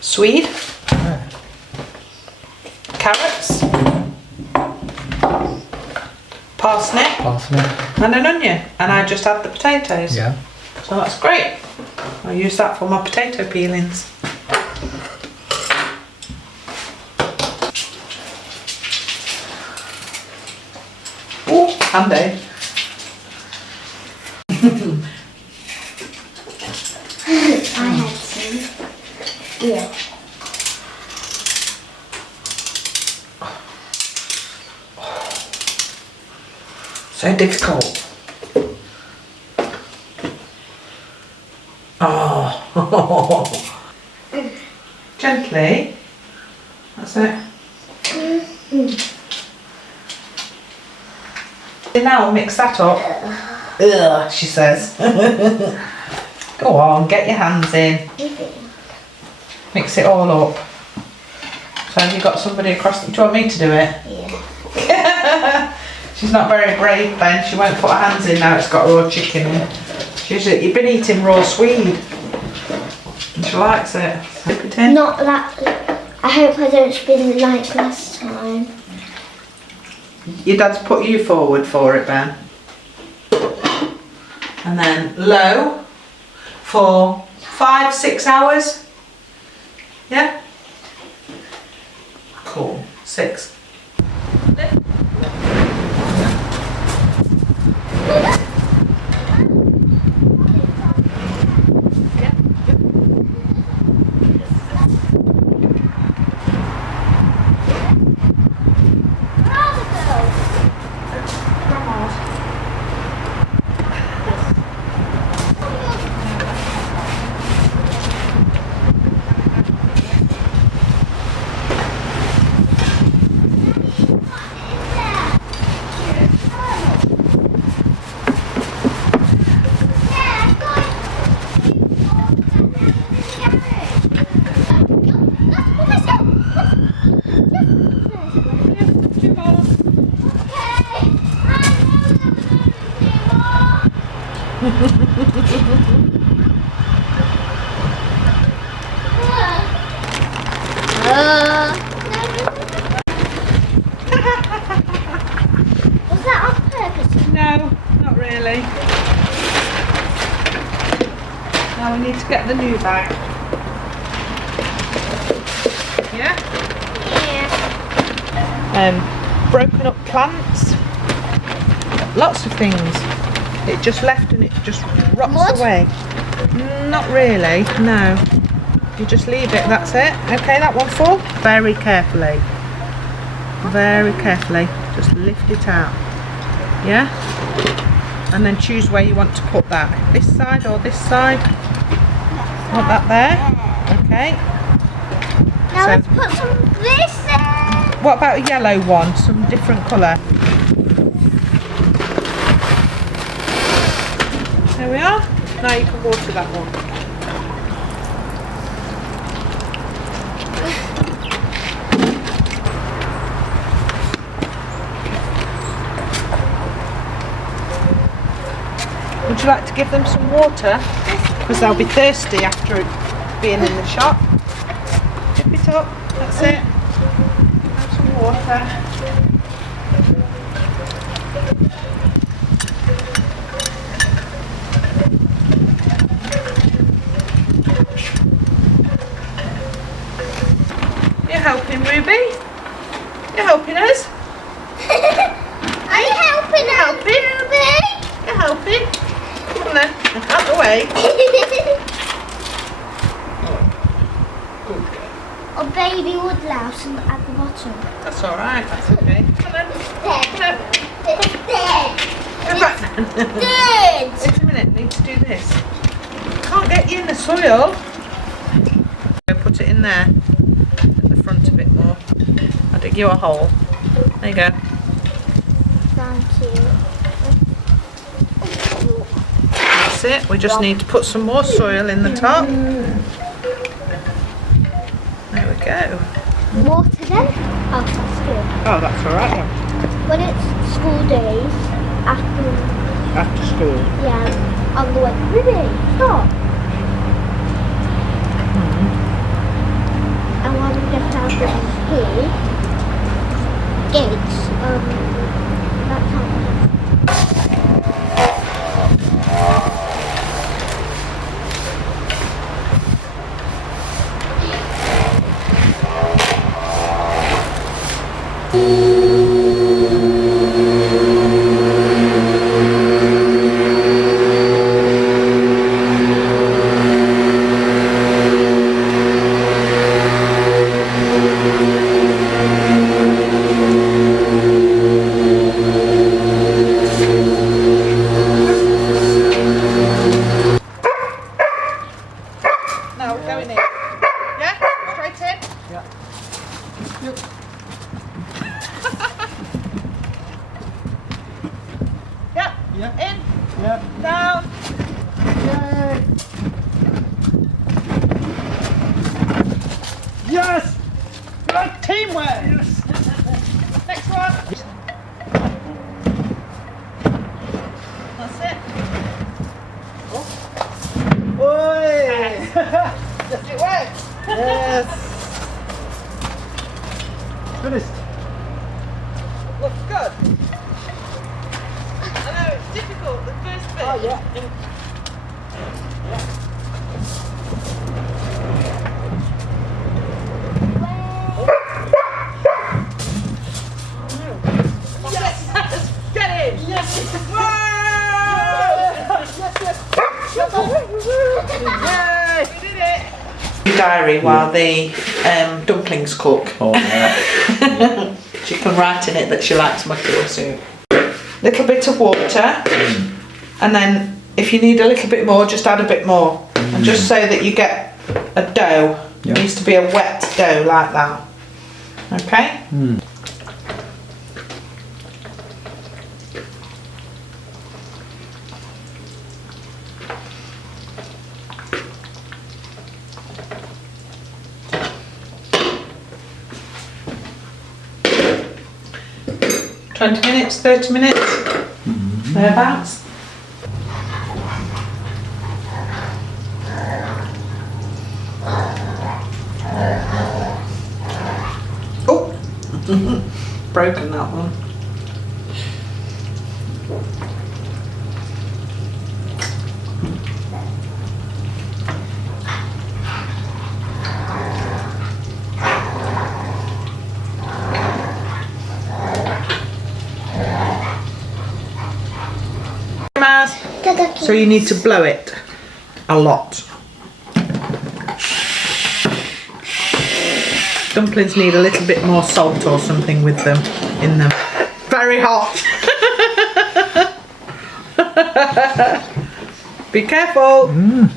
swede, carrots, parsnip, and an onion, and I just add the potatoes. Yeah. So that's great. I'll use that for my potato peelings. Oh, handy. I had some. Yeah. So difficult. Oh. Gently. That's it. Now mix that up. Ugh, she says. Go on, get your hands in. Mix it all up. So have you got somebody across the... Do you want me to do it? Yeah. She's not very brave, Ben. She won't put her hands in now it's got raw chicken in. You've been eating raw swede. And she likes it. Dip it in. Not that. I hope I don't spin like last time. Your dad's put you forward for it, Ben. And then low for 5-6 hours. Yeah? Cool. 6. Was that on purpose? No, not really. Now we need to get the new bag. Yeah? Yeah. Broken up plants. Lots of things. It just left and it just rots Mud? away. Not really, no. You just leave it, that's it. Okay, that one full. Very carefully. Very carefully. Just lift it out. Yeah? And then choose where you want to put that. This side or this side? Want that there? Okay. Now So- let's put some of this in. What about a yellow one? Some different colour. There we are. Now you can water that one. Would you like to give them some water? Because they'll be thirsty after being in the shop. Dip it up. That's it. Have some water. You're helping, Ruby? You're helping us? Are you helping out, Ruby? You're helping? Come on then, out the way. Or baby woodlouse at the bottom. That's alright, that's okay. Come on then. It's dead. Come back then. Dead. Wait a minute, I need to do this. Can't get you in the soil. Go put it in there. At the front a bit more. I'll dig you a hole. There you go. Thank you. That's it. We just need to put some more soil in the top. There we go. Water then? Oh, that's good. Oh, that's alright then. When it's school days, after, After school. yeah, on the way. Ruby, stop. gates. That can't be. Now we're going in. Yeah? Straight in? Yeah. Yeah. Yeah. In. Yeah. Down. Yay! Yes! Good teamwork. Yes! Next one. That's it. Oi! It worked. Yes! Finished. Looks good. I know it's difficult. The first bit. Oh, yeah. Yes. Get in. Yes! Whoa! Yay! We did it. Diary while the dumplings cook. Oh, yeah. She can write in it that she likes mackerel soup. Little bit of water, and then if you need a little bit more, just add a bit more, and just so that you get a dough. Yeah. It needs to be a wet dough like that. Okay. Mm. $20 minutes, 30 minutes, thereabouts. Oh, broken that one. So you need to blow it a lot. Dumplings need a little bit more salt or something with them in them. Very hot. Be careful. Mm.